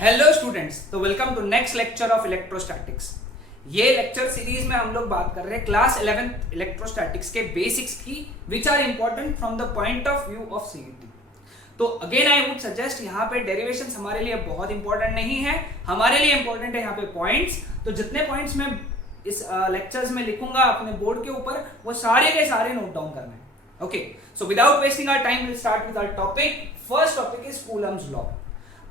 Hello students, तो welcome to next lecture of electrostatics. ये lecture series में हम लोग बात कर रहे हैं क्लास 11th इलेक्ट्रोस्टैटिक्स के बेसिक्स की, which are important from the point of view of CET. तो अगेन आई वुड सजेस्ट, यहाँ पे डेरिवेशंस हमारे लिए बहुत इंपॉर्टेंट नहीं है, हमारे लिए इंपॉर्टेंट है यहाँ पे पॉइंट्स। तो जितने पॉइंट्स मैं इस लेक्चर्स में लिखूंगा अपने बोर्ड के ऊपर, वो सारे के सारे नोट डाउन करना है। Okay, so without wasting our time will start with our topic. First topic is Coulomb's law.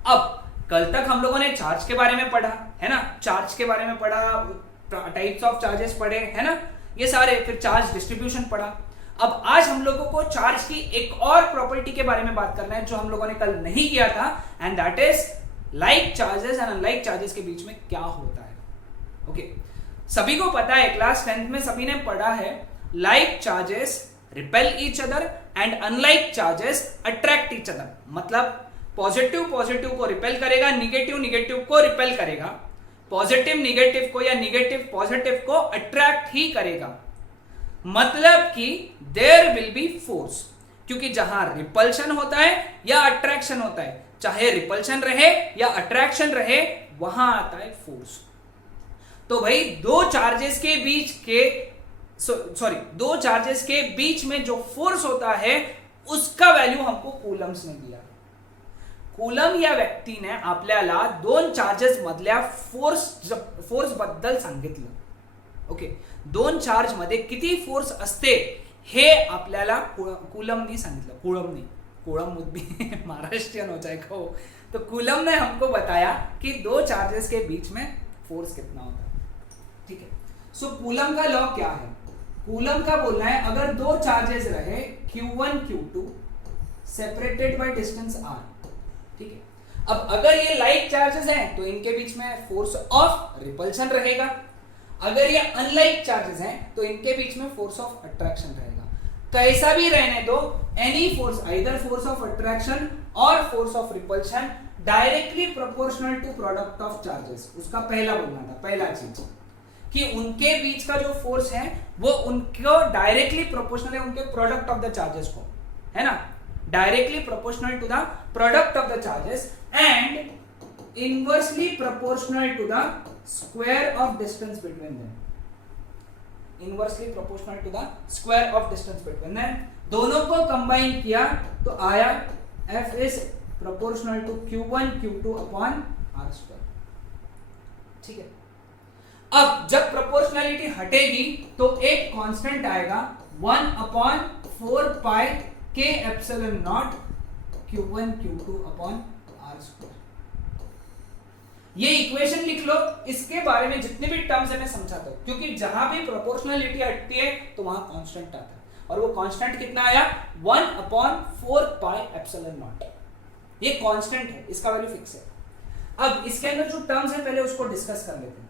अब कल तक हम लोगों ने चार्ज के बारे में पढ़ा है ना, चार्ज के बारे में पढ़ा, टाइप्स ऑफ चार्जेस पढ़े है ना, ये सारे, फिर चार्ज डिस्ट्रीब्यूशन पढ़ा। अब आज हम लोगों को चार्ज की एक और प्रॉपर्टी के बारे में बात करना है जो हम लोगों ने कल नहीं किया था, and that is like charges and unlike charges के बीच में क्या होता है। ओके, सभी को पता है, क्लास 10th में सभी ने पढ़ा है, like charges repel each other and unlike charges attract each other. मतलब पॉजिटिव पॉजिटिव को रिपेल करेगा, निगेटिव निगेटिव को रिपेल करेगा, पॉजिटिव निगेटिव को या निगेटिव पॉजिटिव को अट्रैक्ट ही करेगा। मतलब कि देयर विल बी फोर्स, क्योंकि जहां रिपल्शन होता है या अट्रैक्शन होता है, चाहे रिपल्शन रहे या अट्रैक्शन रहे, वहां आता है फोर्स। तो भाई दो चार्जेस के बीच में जो फोर्स होता है उसका वैल्यू हमको कूलम्स ने दिया। कूलम या व्यक्तीने आपल्याला दोन चार्जेस मधल्या फोर्स बद्दल सांगितलं। ओके, दोन चार्ज मध्ये किती फोर्स असते हे आपल्याला कूलमनी सांगितलं। कूलम would be महाराष्ट्रियन हो जाएगा वो। तो कूलम ने हमको बताया कि दो चार्जेस के बीच में फोर्स कितना होता है। ठीक है, सो कूलम का लॉ क्या है? कूलम का बोलना है, अगर दो चार्जेस रहे Q1 Q2 separated by distance r, ठीक है, अब अगर ये लाइक चार्जेस हैं तो इनके बीच में फोर्स ऑफ रिपल्शन रहेगा, अगर ये अनलाइक चार्जेस हैं तो इनके बीच में फोर्स ऑफ अट्रैक्शन रहेगा। कैसा भी रहने दो, any force, either force of attraction और force of repulsion, directly proportional to product of charges. उसका पहला बोलना था, पहला चीज कि उनके बीच का जो फोर्स है वो उनको डायरेक्टली प्रोपोर्शनल है उनके प्रोडक्ट ऑफ द चार्जेस को, है ना, directly proportional to the product of the charges and inversely proportional to the square of distance between them. Inversely proportional to the square of distance between them. दोनों को combine किया तो आया F is proportional to Q1 Q2 upon R square। ठीक है, अब जब proportionality हटेगी तो एक कांस्टेंट आएगा 1 upon 4 pi K epsilon naught Q1 Q2 upon R square। ये इक्वेशन लिख लो, इसके बारे में जितने भी टर्म्स है मैं समझाता हूं, क्योंकि जहां भी प्रोपोर्शनलिटी हटती है तो वहां कांस्टेंट आता है, और वो कांस्टेंट कितना आया 1 upon 4 pi epsilon naught। ये कांस्टेंट है, इसका वैल्यू फिक्स है। अब इसके अंदर जो टर्म्स है पहले उसको डिस्कस कर लेते हैं।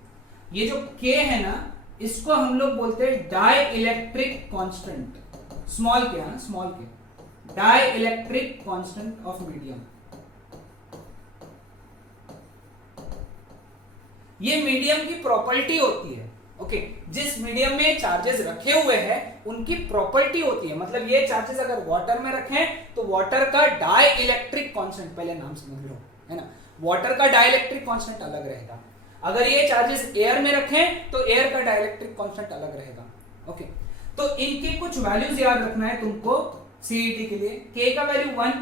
ये जो K है ना, इसको हम लोग बोलते हैं डाई इलेक्ट्रिक कांस्टेंट, स्मॉल के, हाँ स्मॉल के, डाइलेक्ट्रिक कांस्टेंट ऑफ मीडियम। ये मीडियम की प्रॉपर्टी होती है। ओके, जिस मीडियम में चार्जेस रखे हुए हैं उनकी प्रॉपर्टी होती है। मतलब ये चार्जेस अगर वाटर में रखें तो वाटर का डाइलेक्ट्रिक कांस्टेंट, पहले नाम समझ लो, है ना, वाटर का डाइलेक्ट्रिक कांस्टेंट अलग रहेगा। अगर ये चार्जेस एयर में रखें तो एयर का डाइलेक्ट्रिक कांस्टेंट अलग रहेगा। ओके, तो इनके कुछ वैल्यूज याद रखना है तुमको सीईटी के लिए। K का वैल्यू 1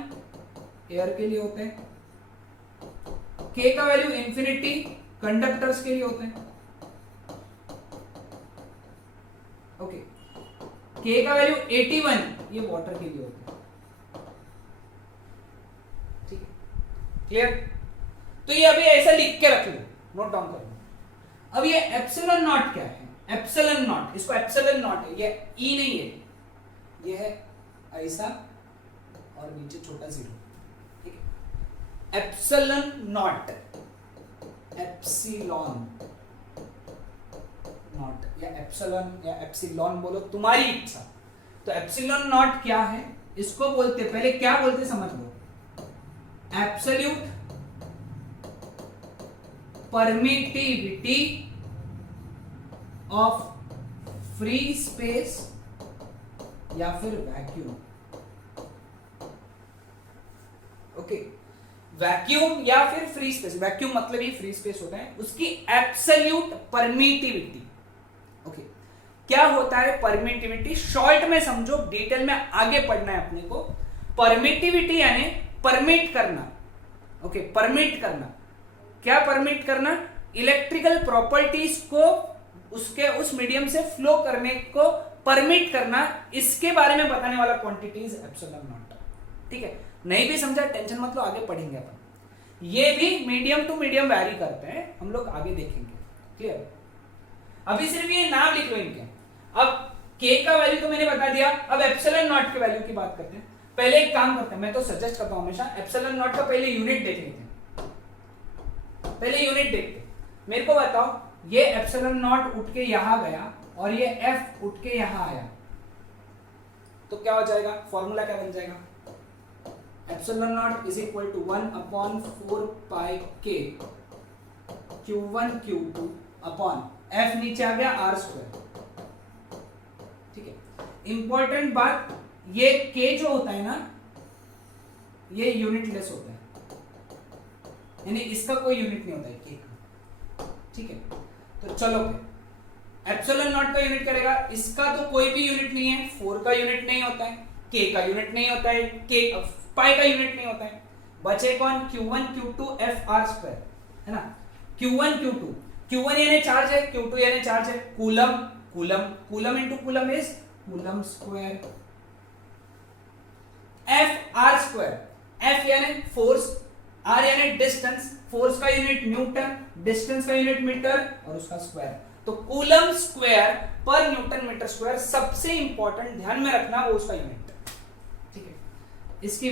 एयर के लिए होते हैं, K का वैल्यू इंफिनिटी कंडक्टर्स के लिए होते हैं। ओके, K का वैल्यू 81 ये वाटर के लिए होते हैं। ठीक है, क्लियर? तो ये अभी ऐसा लिख के रख लो, नोट डाउन कर लो। अब ये एप्सिलॉन नॉट क्या है? एप्सिलॉन नॉट, इसको एप्सिलॉन नॉट है, ये ई नहीं है, ये है ऐसा और नीचे छोटा जीरो। ठीक है, एप्सिलॉन नॉट, एप्सिलॉन नॉट या एप्सिलॉन या एप्सिलॉन बोलो, तुम्हारी इच्छा। तो एप्सिलॉन नॉट क्या है? इसको बोलते, पहले क्या बोलते समझ लो, absolute permittivity of free space या फिर वैक्यूम। ओके, वैक्यूम या फिर फ्री स्पेस, वैक्यूम मतलब ही फ्री स्पेस होता है, उसकी एब्सोल्यूट परमिटिविटी। ओके, क्या होता है परमिटिविटी? शॉर्ट में समझो, डिटेल में आगे पढ़ना है अपने को। परमिटिविटी यानी परमिट करना। ओके, परमिट करना, क्या परमिट करना? इलेक्ट्रिकल प्रॉपर्टीज को उसके उस मीडियम से फ्लो करने को परमिट करना, इसके बारे में बताने वाला क्वांटिटीज एप्सिलॉन नॉट। ठीक है, नहीं भी समझा टेंशन मत लो, आगे पढ़ेंगे अपन। ये भी मीडियम टू मीडियम वैरी करते हैं, हम लोग आगे देखेंगे। क्लियर? अभी सिर्फ ये नाम लिख लो इनके। अब के का वैल्यू तो मैंने बता दिया, अब एप्सिलॉन नॉट के वैल्यू की बात करते हैं। पहले एक काम करते हैं, मैं तो सजेस्ट करता हूं हमेशा एप्सिलॉन नॉट का पहले यूनिट देख लेते हैं। पहले यूनिट देखते हैं। मेरे को बताओ, ये एप्सिलॉन नॉट उठ के यहां गया और ये एफ उठ के यहां आया, तो क्या हो जाएगा? फॉर्मूला क्या बन जाएगा? Epsilon naught is equal to 1/4 pi के Q1 Q2 अपॉन एफ नीचे आ गया आर स्क्वायर। ठीक है, इंपॉर्टेंट बात, ये के जो होता है ना, ये यूनिटलेस होता है, यानी इसका कोई यूनिट नहीं होता है के का। ठीक है, तो चलो एप्सिलॉन नॉट का यूनिट करेगा, इसका तो कोई भी यूनिट नहीं है, 4 का यूनिट नहीं होता है, के का यूनिट नहीं होता है, के पाई का यूनिट नहीं होता है। बचे कौन? Q1 Q2 F R square, है ना? Q1 Q2, Q1 यानी चार्ज है, Q2 यानी चार्ज है, coulomb coulomb coulomb into coulomb is coulomb square. F R square, F यानी फोर्स, R यानी डिस्टेंस, फोर्स का यूनिट न्यूटन, डिस्टेंस का यूनिट मीटर और उसका स्क्वायर, तो coulomb square per newton metre square सबसे इंपॉर्टेंट ध्यान में रखना, वो उसका यूनिट। ठीक है, इसकी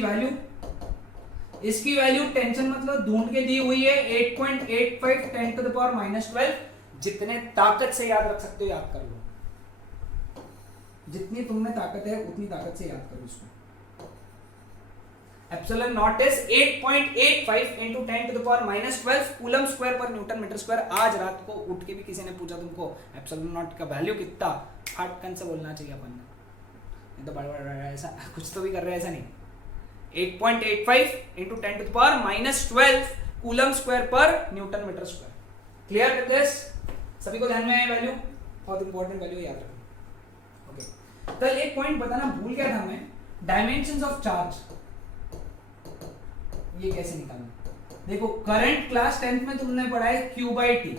वैल्यू टेंशन मतलब ढूंढ के दी हुई है 8.85 10 टू द पावर -12। जितने ताकत से याद रख सकते हो याद कर लो, जितनी तुम में ताकत है उतनी ताकत से याद करो इसको। Epsilon naught is 8.85 into 10 to the power -12 coulomb square per newton metre square. आज रात को उठ के भी किसी ने पूछा तुमको एप्सिलॉन नॉट का वैल्यू कितना, फटकन से बोलना चाहिए अपन ने, नहीं तो बड़ा ऐसा कुछ तो भी कर रहे हैं, ऐसा नहीं। 8.85 into 10 to the power -12 coulomb square per newton metre square. Clear with this? सभी को ध्यान में आया वैल्यू? बहुत इंपॉर्टेंट वैल्यू याद रखना। ओके, कल एक पॉइंट बताना भूल गया था मैं, डायमेंशंस ऑफ चार्ज, ये कैसे निकालना? देखो, करंट क्लास 10th में तुमने पढ़ा है Q/T,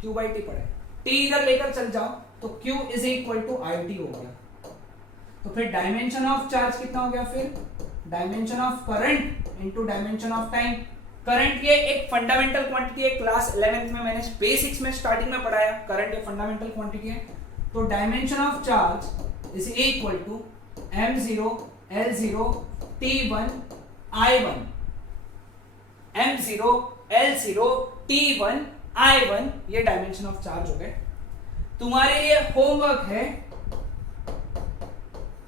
Q/T पढ़ा है, T इधर लेकर चल जाओ तो Q is equal to IT हो गया। तो फिर डायमेंशन ऑफ चार्ज कितना हो गया? फिर dimension of current into dimension of time. Current ये एक फंडामेंटल क्वांटिटी है, क्लास 11th में मैंने बेसिक्स में स्टार्टिंग में पढ़ाया, करंट एक फंडामेंटल क्वांटिटी है। तो dimension of charge is equal to m0 l0 t1 I1, m0 l0 t1 I1, ये डायमेंशन ऑफ चार्ज हो गए। तुम्हारे लिए होमवर्क है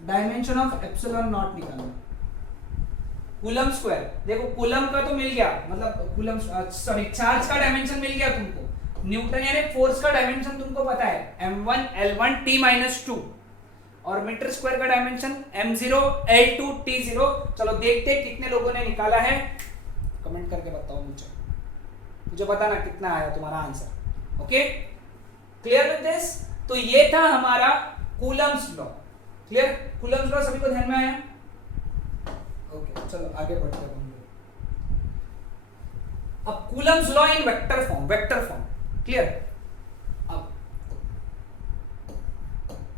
डायमेंशन ऑफ एप्सिलॉन नॉट निकालना। कूलम स्क्वायर, देखो कूलम का तो मिल गया, मतलब कूलम सॉरी चार्ज का डायमेंशन मिल गया तुमको, न्यूटन यानी फोर्स का डायमेंशन तुमको पता है m1 l1 t-2, और मीटर स्क्वायर का डायमेंशन m0 l2 t0। चलो देखते हैं कितने लोगों ने निकाला है, कमेंट करके बताओ मुझे बताना कितना आया तुम्हारा answer. Okay, clear with this? तो ये था हमारा Coulomb's law. Clear? Coulomb's law सभी को ध्यान में आया? ओके, चलो आगे बढ़ते हैं। अब Coulomb's law in vector form. Clear? अब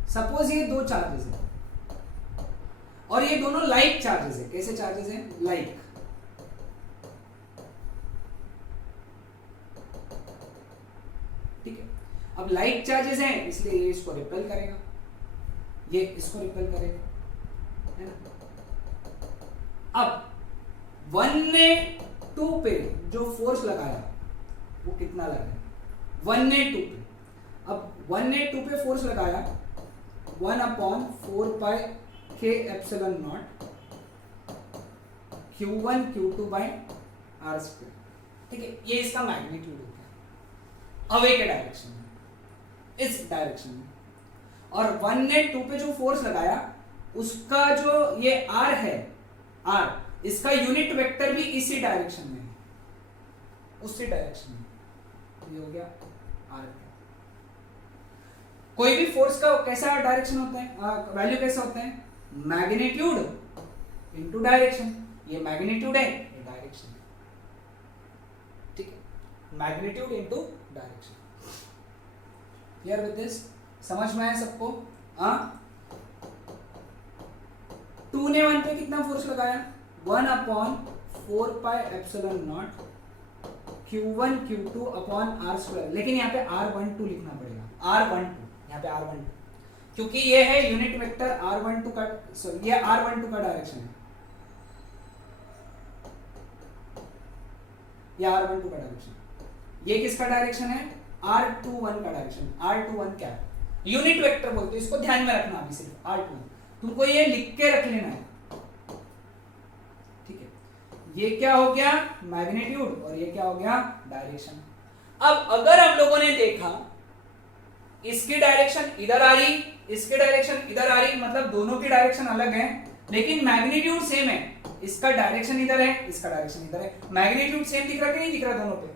सपोज ये दो चार्जेस हैं और ये दोनों लाइक चार्जेस है। कैसे चार्जेस हैं? लाइक। ठीक है, अब लाइक चार्जेस हैं इसलिए ये इसको रिपेल करेगा, ये इसको रिपेल करेगा, है ना? अब 1 ने 2 पे जो फोर्स लगाया वो कितना लगाया? 1 ने 2 पे। अब 1 ने 2 पे फोर्स लगाया 1/4 pi k epsilon naught Q1 Q2 by R square. ठीक है, ये इसका मैग्नीट्यूड हो गया अवे के डायरेक्शन में, इस डायरेक्शन में। और 1 ने 2 पे जो फोर्स लगाया उसका जो ये R है, R इसका यूनिट वेक्टर भी इसी डायरेक्शन में है, उसी डायरेक्शन में। ये हो गया आर। कोई भी फोर्स का कैसा डायरेक्शन होता है, वैल्यू कैसा होता है, मैग्नीट्यूड इनटू डायरेक्शन। ये मैग्नीट्यूड है, ये डायरेक्शन है, ठीक है, magnitude into direction. Clear with this? समझ में आया सबको? 2 ने 1 पे कितना फोर्स लगाया, 1/4πε0 Q1 Q2 अपॉन r²। लेकिन यहाँ पे r12 लिखना पड़ेगा, r12 यहाँ पे r12, क्योंकि ये है यूनिट वेक्टर r12 का, सॉरी ये r12 का डायरेक्शन है, ये r12 का डायरेक्शन, ये किसका डायरेक्शन है, r21 का डायरेक्शन। r21 क्या है, यूनिट वेक्टर बोलते हैं इसको, ध्यान में रखना अभी सिर्फ r21, तुमको ये लिख के रख लेना है, ठीक है। ये क्या हो गया, मैग्नीट्यूड, और ये क्या हो गया, डायरेक्शन। अब अगर हम लोगों ने देखा इसकी डायरेक्शन इधर आ रही, इसकी डायरेक्शन इधर आ रही, मतलब दोनों की डायरेक्शन अलग है लेकिन मैग्नीट्यूड सेम है। इसका डायरेक्शन इधर है, इसका डायरेक्शन इधर है, मैग्नीट्यूड सेम दिख रहा कि नहीं दिख रहा दोनों पे?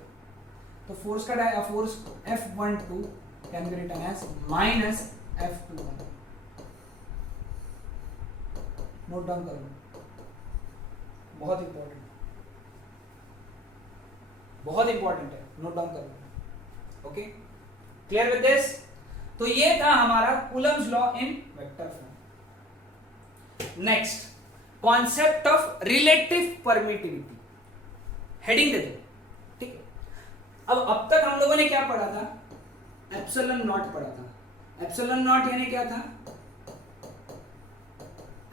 तो फोर्स का force F12 can be written as minus F21। Note down करो, बहुत इंपॉर्टेंट, बहुत इंपॉर्टेंट है, नोट डाउन करो। Okay, clear with this? तो ये था हमारा Coulomb's law in vector form. Next, concept of relative permittivity, heading दे दो, ठीक है। अब तक हम लोगों ने क्या पढ़ा था, एप्सिलॉन नॉट पढ़ा था। एप्सिलॉन नॉट यानी क्या था,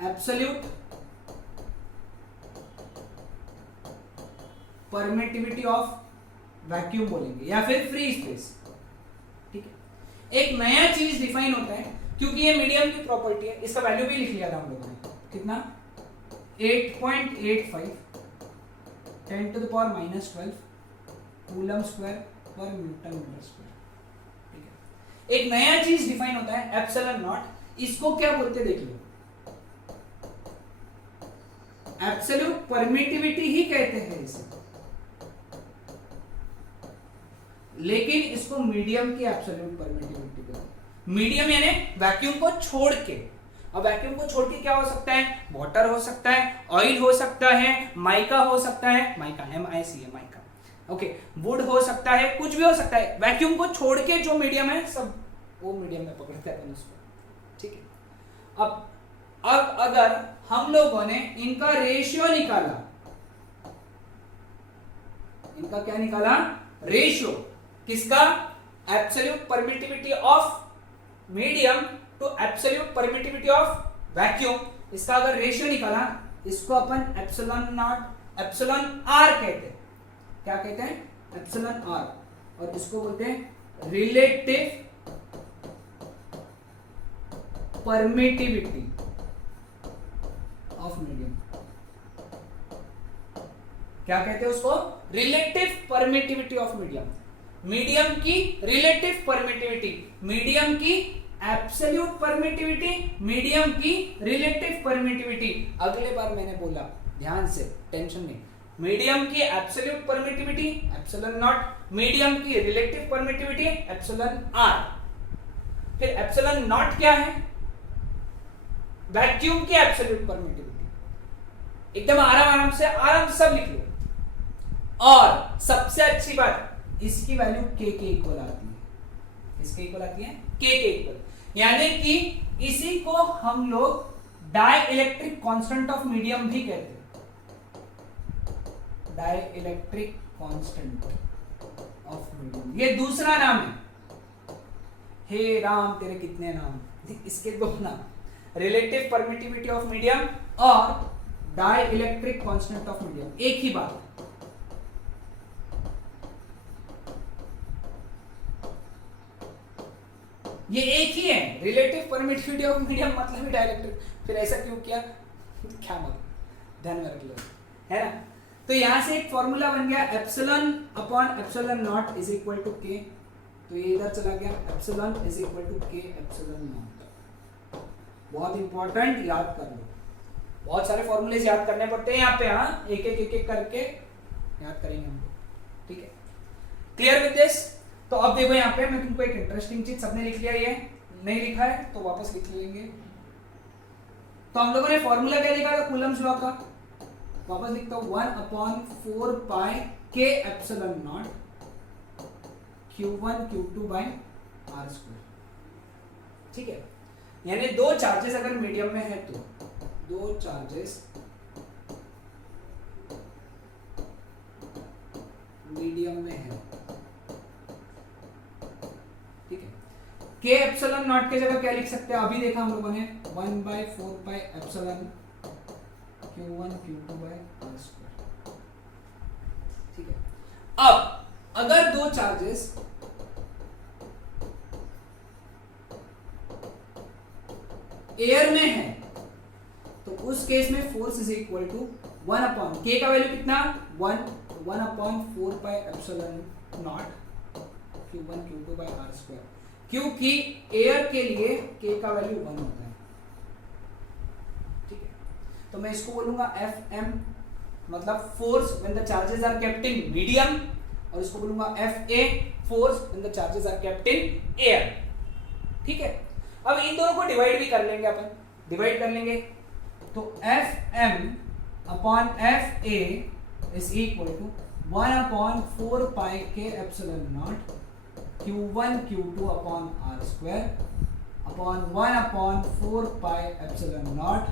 एब्सोल्यूट परमिटिविटी ऑफ वैक्यूम बोलेंगे या फिर फ्री स्पेस, ठीक है। एक नया चीज डिफाइन होता है, क्योंकि ये मीडियम की प्रॉपर्टी है, इसका वैल्यू भी लिख लिया था हम लोगों ने, कितना, 8.85 10⁻⁻12 coulomb square per newton metre square, ठीक है। एक नया चीज डिफाइन होता है एप्सिलॉन नॉट, इसको क्या बोलते देख लो, एब्सोल्यूट परमिटिविटी ही कहते हैं इसे, लेकिन इसको मीडियम की एब्सोल्यूट परमिटिविटी कहते हैं। मीडियम यानी वैक्यूम को छोड़ के। अब वैक्यूम को छोड़ के क्या हो सकता है, वाटर हो सकता है, ऑयल हो सकता है, माइका हो सकता है, mica MICA mica, okay, would हो सकता है, कुछ भी हो सकता है। वैक्यूम को छोड़ के जो मीडियम है सब वो मीडियम में पकड़ता है उसको, ठीक है। अब अगर हम लोगों ने इनका रेशियो निकाला, इनका क्या निकाला, रेशियो, किसका, absolute permittivity of medium to absolute permittivity of vacuum, इसका अगर रेशियो निकाला, इसको अपन एप्सिलॉन नॉट, एप्सिलॉन आर कहते हैं। क्या कहते हैं, एप्सिलॉन आर, और इसको बोलते हैं रिलेटिव परमिटिविटी ऑफ मीडियम। क्या कहते हैं उसको, relative permittivity of medium. Medium की रिलेटिव परमिटिविटी, मीडियम की एब्सोल्यूट परमिटिविटी, मीडियम की रिलेटिव परमिटिविटी। अगले बार मैंने बोला, ध्यान से, टेंशन नहीं, मीडियम की absolute permittivity epsilon not, medium की रिलेटिव परमिटिविटी एप्सिलॉन आर। फिर एप्सिलॉन नॉट क्या है, वैक्यूम की एब्सोल्यूट परमिटिविटी। एकदम आराम से सब लिख लो। और सबसे अच्छी बात, इसकी वैल्यू k के इक्वल आती है, इसके इक्वल आती है k के इक्वल, यानी कि इसी को हम लोग dielectric constant of medium भी कहते हैं, dielectric constant of medium, ये दूसरा नाम है। हे राम तेरे कितने नाम, इसके दो नाम, रिलेटिव परमिटिविटी ऑफ मीडियम और dielectric constant of medium, एक ही बात। ये एक ही है, रिलेटिव परमिटिविटी ऑफ मीडियम मतलब ही डाइलेक्ट्रिक। फिर ऐसा क्यों किया, क्या मतलब, ध्यान में रख लो, है ना। तो यहां से एक फॉर्मूला बन गया, epsilon upon epsilon naught is equal to k, तो ये इधर चला गया, epsilon is equal to k epsilon naught. बहुत इंपॉर्टेंट, याद कर लो, बहुत सारे फॉर्मूलेज याद करने पड़ते हैं यहाँ पे, हाँ एक एक करके याद करेंगे हम लोग, ठीक है। Clear with this? तो अब देखो यहाँ पे मैं तुमको एक इंटरेस्टिंग चीज, सबने लिख लिया, ये नहीं लिखा है तो वापस लिख लेंगे। तो हम लोगों ने फॉर्मूला क्या लिखा था कूलम्स लॉ का, वापस लिखता हूं 1/4 pi k epsilon naught q1 q2 by r square, ठीक है। यानी दो चार्जेस अगर मीडियम में है तो दो चार्जेस मीडियम में है, ठीक है। k एप्सिलॉन नॉट के जगह क्या लिख सकते हैं, अभी देखा हम लोगों ने 1/4 pi epsilon q1 q2 by r square, ठीक है। अब अगर दो चार्जेस एयर में है तो उस केस में force is equal to 1/k का वैल्यू कितना 1/4 pi epsilon naught q1 q2 by r square, क्योंकि एयर के लिए k का वैल्यू 1 होता है, ठीक है। तो मैं इसको बोलूंगा Fm मतलब force when the charges are kept in medium, और इसको बोलूंगा Fa force when the charges are kept in air, ठीक है। अब इन दोनों को डिवाइड भी कर लेंगे, अपन डिवाइड कर लेंगे, तो Fm upon Fa is equal to 1/4 pi k epsilon naught q1 q2 upon r square upon 1/4 pi epsilon naught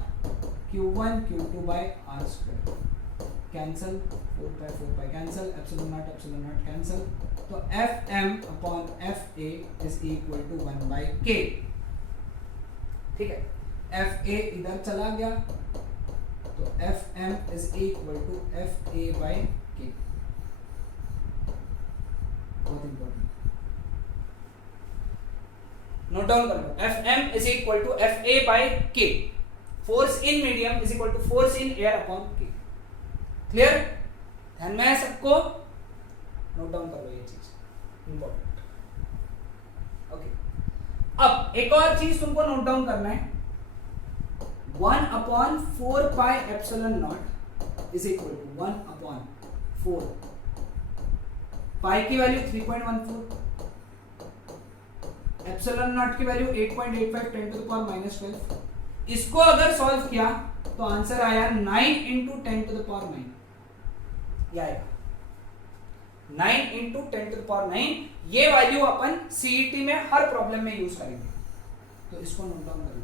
q1 q2 by r square, cancel 4 pi cancel, epsilon naught cancel, तो Fm upon Fa is equal to 1/k, ठीक है। Fa इधर चला गया तो Fm is equal to Fa by k, बहुत important, note down कर लो। Fm is equal to Fa by k, force in medium is equal to force in air upon k, clear? ध्यान में है सबको? नोट डाउन कर लो ये चीज, इंपॉर्टेंट, ओके। अब एक और चीज तुमको नोट डाउन करना है, 1/4 pi epsilon naught is equal to 1/4, pi की वैल्यू 3.14, एप्सिलॉन नॉट की वैल्यू 8.85 10 टू द पावर -12, इसको अगर सॉल्व किया तो आंसर आया 9 इंटू 10 टू द पावर 9, ये आएगा 9 इंटू 10 टू द पावर 9, ये वैल्यू अपन सीईटी में हर प्रॉब्लम में यूज करेंगे, तो इसको नोट डाउन कर लो,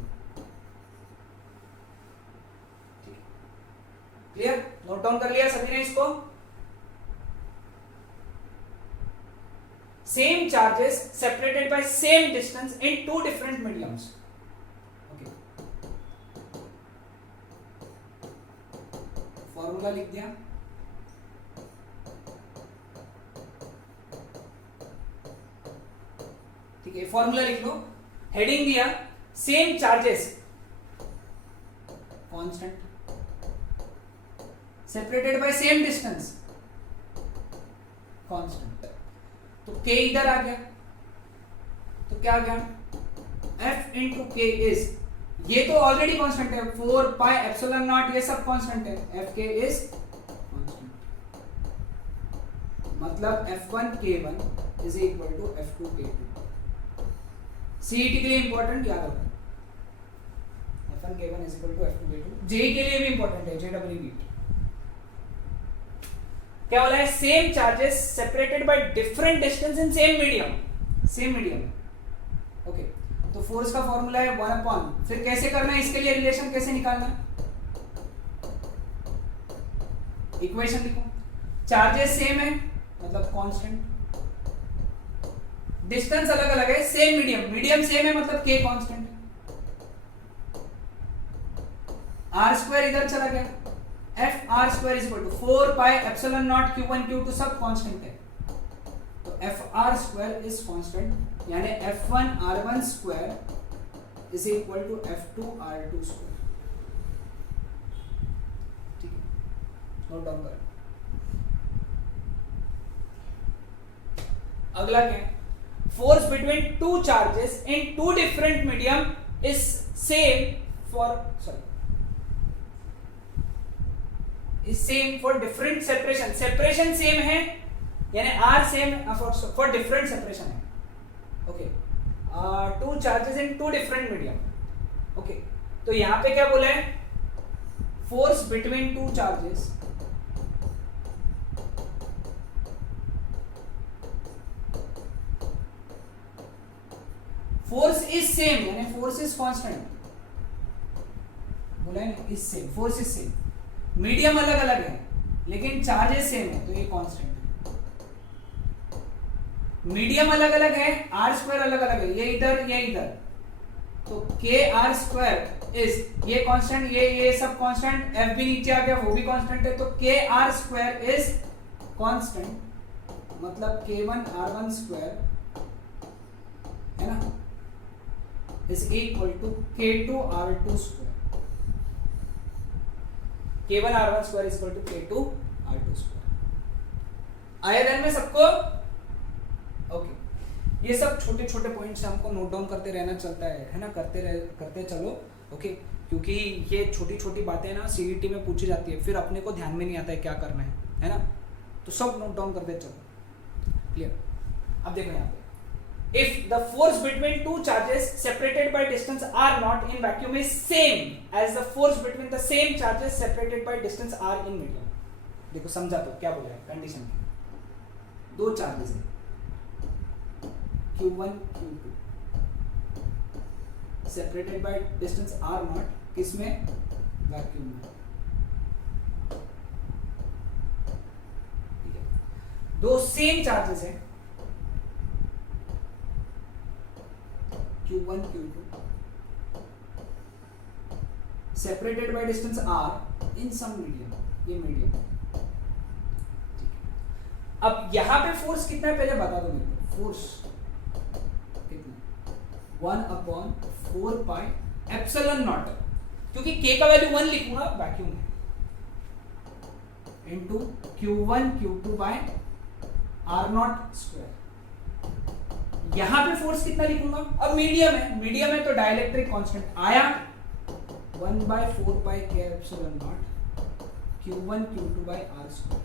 क्लियर? नोट डाउन कर लिया सभी ने इसको? Same charges separated by same distance in two different mediums, okay. Formula लिख दिया, ठीक है। फॉर्मूला लिख लो, हेडिंग दिया same charges constant separated by same distance constant, तो k इधर आ गया, तो क्या आ गया F इंटू के इज, ये तो ऑलरेडी कांस्टेंट है 4 पाई एप्सिलॉन नॉट, ये सब कांस्टेंट है, Fk इज कांस्टेंट, मतलब F1 K1 is equal to F2 K2, CET के लिए इंपॉर्टेंट याद रखना, F1 K1 is equal to F2 K2, JEE के लिए भी इंपॉर्टेंट है, जेडब्ल्यू नीट। क्या बोला है, same charges separated by different distance in same medium, same medium, okay. तो फोर्स का फॉर्मूला है 1/, फिर कैसे करना है, इसके लिए रिलेशन कैसे निकालना, इक्वेशन लिखो, चार्जेस सेम है मतलब कांस्टेंट, डिस्टेंस अलग अलग है, सेम मीडियम, मीडियम सेम है मतलब k कांस्टेंट, r स्क्वायर इधर चला गया, F r square is equal to 4 pi epsilon naught q1 q2 सब कांस्टेंट है, तो F r square is constant, यानी f1 r1 square is equal to f2 r2 square, ठीक है। नोट डाउन करें। अगला क्या है, force between two charges in two different medium is same for, sorry, is same for different separation, separation same है यानी r same for different separation है. Okay, two charges in two different medium. Okay, तो यहां पे क्या बोला है, force between two charges force is same यानी फोर्स इज कांस्टेंट, बोला है ना, is same, force is same, medium अलग अलग है लेकिन चार्जेस सेम है तो ये कांस्टेंट है. मीडियम अलग अलग है, आर स्क्वायर अलग अलग है, ये इधर ये इधर, तो के आर स्क्वायर इज ये कांस्टेंट, ये सब कांस्टेंट, एफ भी नीचे आ गया वो भी कांस्टेंट है, तो के आर स्क्वायर इज कांस्टेंट, मतलब k1 r1 स्क्वायर है ना is equal to k2 r2 square. k1 r1 square is equal to k2 r2 square. आया ध्यान में सबको? ओके, ये सब छोटे छोटे पॉइंट्स हमको नोट डाउन करते रहना चलता है ना, करते चलो. ओके, क्योंकि ये छोटी छोटी बातें ना सीईटी में पूछी जाती है, फिर अपने को ध्यान में नहीं आता है क्या करना है ना, तो सब नोट डाउन करते चलो. क्लियर? अब देखो यहाँ पे, if the force between two charges separated by distance r naught in vacuum is same as the force between the same charges separated by distance r in medium. देखो समझा तो क्या बोला है कंडीशन की, दो चार्जेस हैं q1 q2 separated by distance r naught, किसमें? वैक्यूम में. ठीक है, दो सेम चार्जेस हैं q1 q2 separated by distance r in some medium, ये मीडियम. अब यहां पे फोर्स कितना है पहले बता दो मेरे को, फोर्स कितना? 1/4 पाई एप्सिलॉन नॉट, क्योंकि k का वैल्यू 1 लिखूंगा वैक्यूम है, into q1 q2 by r naught square. यहां पे फोर्स कितना लिखूंगा? अब मीडियम है तो डाइलेक्ट्रिक कांस्टेंट आया 1/4 pi k epsilon naught q1 q2 by r square.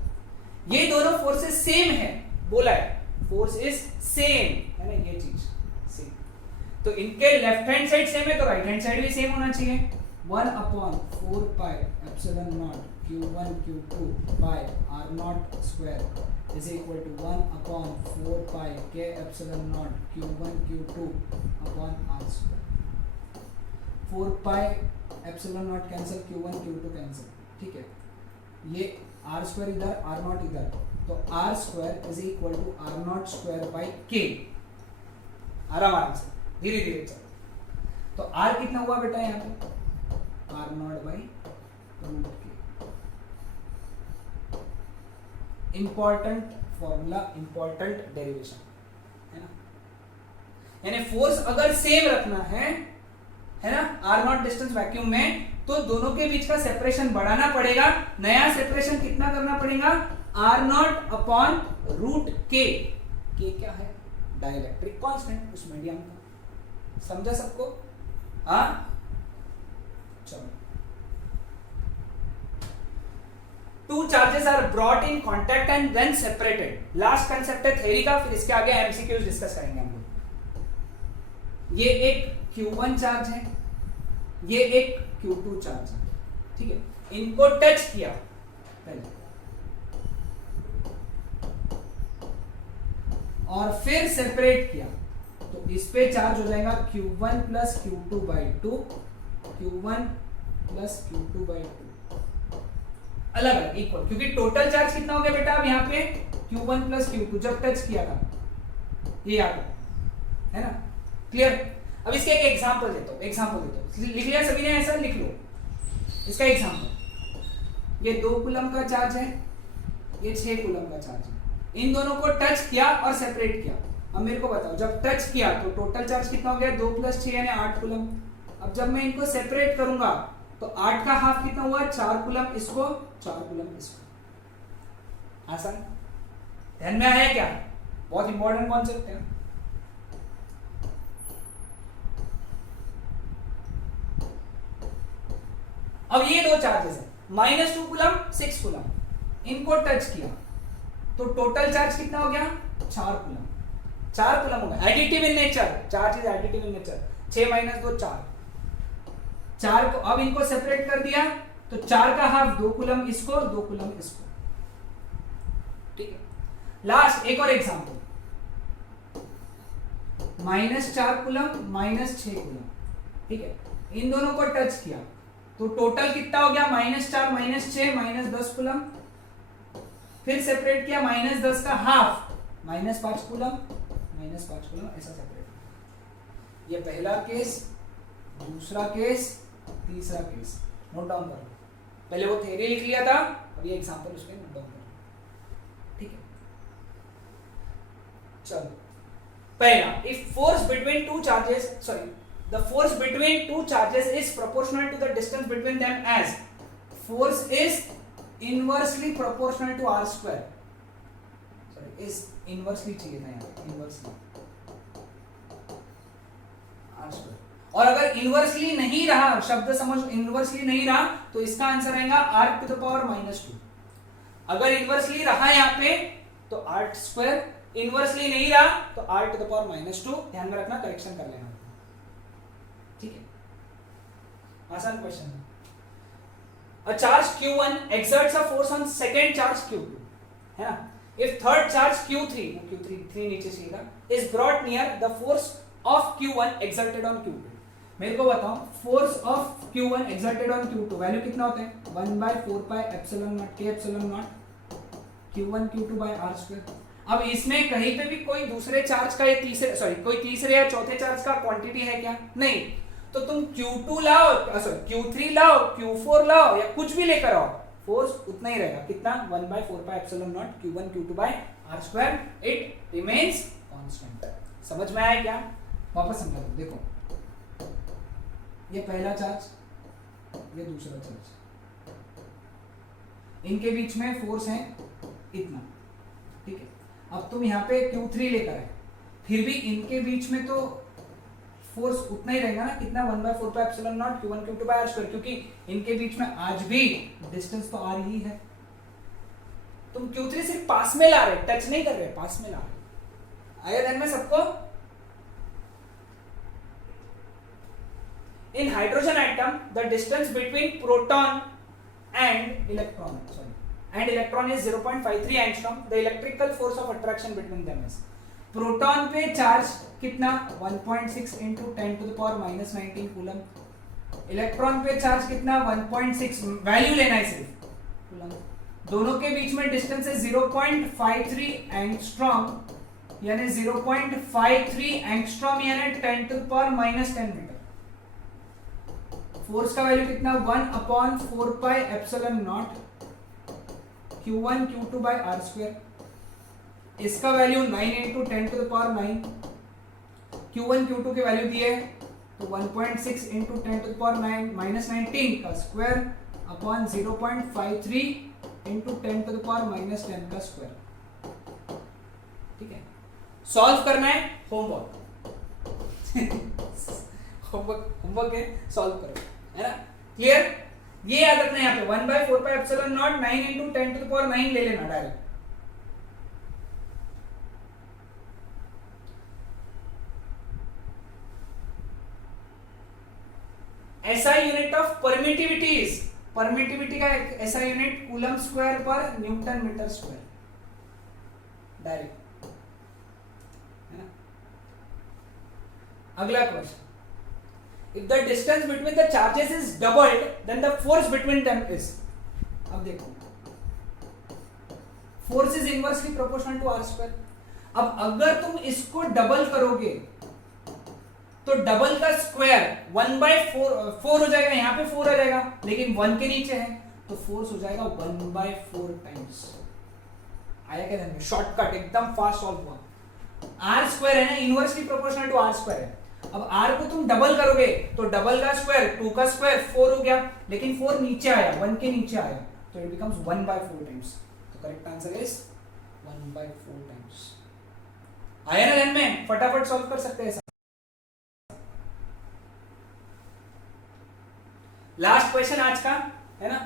ये दोनों फोर्सेस सेम है, बोला है फोर्स इज सेम है ना, ये चीज सेम. तो इनके लेफ्ट हैंड साइड सेम है तो राइट हैंड साइड भी सेम होना चाहिए. 1/4 pi epsilon naught q1 q2 by r naught square is equal to 1/4 pi k epsilon naught q1 q2 upon r square. 4 pi epsilon naught cancel, q1 q2 cancel. ठीक है, ये r square इधर r naught इधर, तो r square is equal to r naught square by k. आराम से धीरे धीरे चलो. तो r कितना हुआ बेटा यहाँ पे? r naught by root k. Important formula, important derivation है ना, यानी फोर्स अगर सेम रखना है ना आर नॉट डिस्टेंस वैक्यूम में, तो दोनों के बीच का सेपरेशन बढ़ाना पड़ेगा. नया सेपरेशन कितना करना पड़ेगा? आर नॉट अपॉन रूट के. के क्या है? डाइलेक्ट्रिक कांस्टेंट उस मीडियम का. समझा सबको? हाँ चलो. Two charges are brought in contact and then separated. Last concept है थ्योरी का, फिर इसके आगे एमसीक्यूज डिस्कस करेंगे हम लोग. ये एक Q1 चार्ज है, ये एक Q2 चार्ज है. ठीक है, इनको टच किया पहले और फिर सेपरेट किया, तो इस पे चार्ज हो जाएगा Q1 plus Q2 by 2, Q1 plus Q2 by 2 अलग अलग इक्वल, क्योंकि टोटल चार्ज कितना हो गया बेटा अब यहाँ पे? Q1 प्लस Q2 जब टच किया था, ये याद है ना. क्लियर? अब इसके एक एग्जांपल देता हूँ. लिख लिया सभी ने? ऐसा लिख लो इसका एग्जांपल. ये 2 कूलम का चार्ज है, ये 6 कूलम का चार्ज है. इन दोनों को टच किया और सेपरेट किया. अब मेरे को बताओ, जब टच किया तो टोटल चार्ज कितना हो गया? 2 + 6 यानी 8 कूलम. अब जब मैं इनको सेपरेट करूंगा तो 8 का हाफ कितना हुआ? 4 कूलम इसको, 4 कूलम इसको. आसान? ध्यान में आया क्या? बहुत इंपॉर्टेंट कॉन्सेप्ट है. अब ये दो चार्जेस हैं, -2 कूलम 6 कूलम, इनको टच किया तो टोटल चार्ज कितना हो गया 4 कूलम, 4 कूलम हो गया। Additive in nature, charge is additive in nature. 6 - 2 4, 4 को अब इनको सेपरेट कर दिया तो 4 का हाफ 2 कूलम इसको, 2 कूलम इसको, ठीक है। लास्ट एक और एग्जांपल, -4 कूलम -6 कूलम, ठीक है। इन दोनों को टच किया तो टोटल कितना हो गया -4 -6 -10 कूलम, फिर सेपरेट किया -10 का हाफ -5 कूलम, -5 कूलम, ऐसा सेपरेट। ये पहला केस, दूसरा केस, तीसरा केस, नोट डाउन करो। पहले वो थ्योरी लिख लिया था, अब ये एग्जांपल उसके नोट डाउन करो, ठीक है। चलो पहला, if force between two charges, sorry, the force between two charges is proportional to the distance between them as force is inversely proportional to r square, sorry is inversely चाहिए था यहाँ, inversely r square. और अगर inversely नहीं रहा, शब्द समझ, inversely नहीं रहा तो इसका आंसर आएगा r टू द पावर -2। अगर इनवर्सली रहा यहाँ पे तो r स्क्वायर, इनवर्सली नहीं रहा तो r टू द पावर -2। ध्यान में रखना, करेक्शन कर लेना, ठीक है। आसान क्वेश्चन है। A charge Q1 exerts a force on second charge Q2, है ना। If third charge Q3, Q3 नीचे सीधा, is brought near, the force of Q1 exerted on Q2। मेरे को बताओ, force of Q1 exerted on Q2 value कितना होता है 1/4 pi epsilon naught k epsilon naught Q1 Q2 by r square। अब इसमें कहीं पे भी कोई दूसरे चार्ज का या तीसरे, सॉरी कोई तीसरे या चौथे चार्ज का क्वांटिटी है क्या, नहीं। तो तुम Q2 लाओ, सॉरी Q3 लाओ, Q4 लाओ या कुछ भी लेकर आओ, फोर्स उतना ही रहेगा, कितना 1/4 pi epsilon naught Q1 Q2 by r square, it remains constant। समझ में आया क्या? वापस समझा दो, देखो ये पहला चार्ज, ये दूसरा चार्ज, इनके बीच में फोर्स है इतना, ठीक है। अब तुम यहाँ पे Q3 लेकर आए, फिर भी इनके बीच में तो फोर्स उतना ही रहेगा ना, कितना 1/4 pi epsilon naught Q1 Q2 by r square, क्योंकि इनके बीच में आज भी डिस्टेंस तो r ही है। तुम Q3 सिर्फ पास में ला रहे, टच नहीं कर रहे, पास में ला रहे। आया ध्यान में सबको? In hydrogen atom the distance between proton and electron is 0.53 angstrom. The electrical force of attraction between them is, proton पे चार्ज कितना 1.6 into 10 to the power -19 coulomb, electron पे चार्ज कितना 1.6, वैल्यू लेना है सिर्फ कूलम। दोनों के बीच में डिस्टेंस है 0.53 एंगस्ट्रॉम, यानी 0.53 एंगस्ट्रॉम यानी 10 to the power -10 metre. Force का वैल्यू कितना 1/4 pi epsilon naught Q1 Q2 by r square। इसका value 9 into 10 to the power 9, Q1 Q2 के वैल्यू दिए तो 1.6 into 10 to the power 9 -19 का square upon 0.53 into 10 to the power -10 का square, ठीक है। सॉल्व करना है, होमवर्क होमवर्क है, सॉल्व करो, है ना, क्लियर। ये याद रखना है, यहाँ पे 1/4 pi epsilon naught 9 into 10 to the power 9 ले लेना डायरेक्ट। ऐसा unit of permittivity is, permittivity का ऐसा unit coulomb square per newton metre square, direct, है ना। अगला question, if the distance between the charges is doubled then the force between them is. अब देखो, force is inversely proportional to r square. अब अगर तुम इसको डबल करोगे तो डबल का स्क्वायर 1/4 हो जाएगा, यहाँ पे 4 आ जाएगा, लेकिन 1 के नीचे है तो फोर्स हो जाएगा 1/4 टाइम्स। आया क्या ध्यान में? शॉर्टकट, एकदम फास्ट सॉल्व हुआ। r स्क्वायर है ना, inversely proportional to r square है। अब r को तुम डबल करोगे तो डबल का स्क्वायर 2 का स्क्वायर 4 हो गया, लेकिन 4 नीचे आया, 1 के नीचे आया तो इट बिकम्स 1/4 टाइम्स। तो करेक्ट आंसर इज 1/4 टाइम्स। आया ना ध्यान में? फटाफट सॉल्व कर सकते हैं। लास्ट क्वेश्चन आज का, है ना।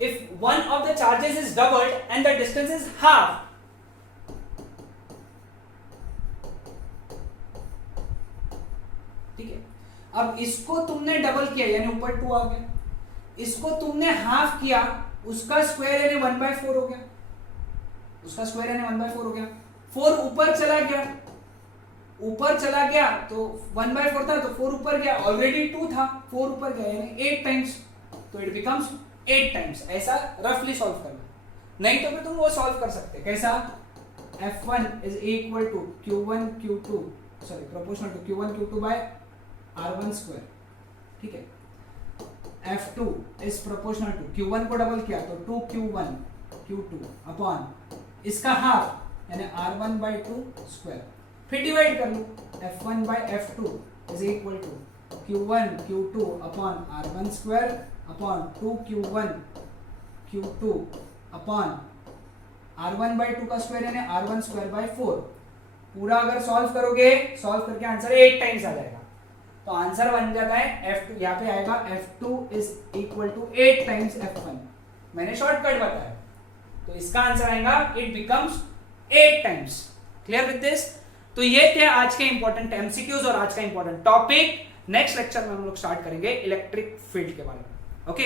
if one of the charges is doubled and the distance is half, ठीक है। अब इसको तुमने डबल किया यानी ऊपर 2 आ गया, इसको तुमने हाफ किया, उसका स्क्वायर यानी 1/4 हो गया, उसका स्क्वायर यानी 1/4 हो गया। 4 ऊपर चला गया, ऊपर चला गया तो 1/4 था तो 4 ऊपर गया, ऑलरेडी 2 था, 4 ऊपर गया यानी 8 टाइम्स, तो इट बिकम्स 8 टाइम्स। ऐसा रफली सॉल्व करना, नहीं तो फिर तुम वो सॉल्व कर सकते कैसा, F1 is equal to Q1 Q2 sorry proportional to Q1 Q2 by R1 square, ठीक है। F2 is proportional to Q1 को डबल किया तो 2Q1 Q2 अपॉन इसका हाफ यानी R1 by 2 स्क्वायर, फिर डिवाइड कर लो, F1 by F2 is equal to Q1 Q2 upon R1 square upon 2Q1 Q2 upon R1 by 2 का square यानी R1 square by 4। पूरा अगर सॉल्व करोगे, सॉल्व करके आंसर 8 टाइम्स आ जाएगा, तो आंसर बन जाता है F2, यहाँ पे आएगा F2 is equal to 8 times F1। मैंने शॉर्टकट बताया, तो इसका आंसर आएगा it becomes 8 times. Clear with this? तो ये थे आज के इंपॉर्टेंट एमसीक्यूज और आज का इंपॉर्टेंट टॉपिक। नेक्स्ट लेक्चर में हम लोग स्टार्ट करेंगे इलेक्ट्रिक फील्ड के बारे में। ओके